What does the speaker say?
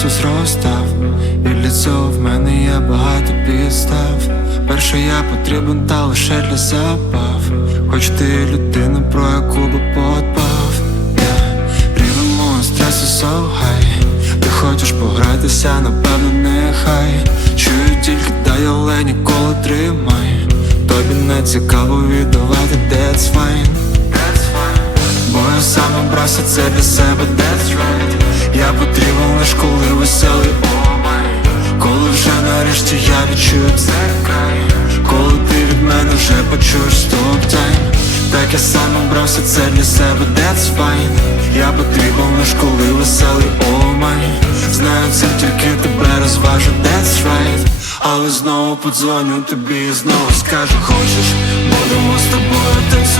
Ісус розстав, і лицо в мене є багато підстав. Перше я потрібен, та лише для запав. Хоч ти людина, про яку би подпав yeah. Стресу so high Ти хочеш погратися, напевно, нехай Чую тільки дай, але ніколи тримай. Тобі не цікаво віддавати that's fine. Бо я сам обрався це для себе, that's right Я потрібен лиш коли Так я сам обрався це для себе, that's fine. Я потрібен лиш коли веселий, о май Знаю, це тільки тебе розважу, that's right. Але знову подзвоню тобі і знову скажу. Хочеш, будемо з тобою танцювати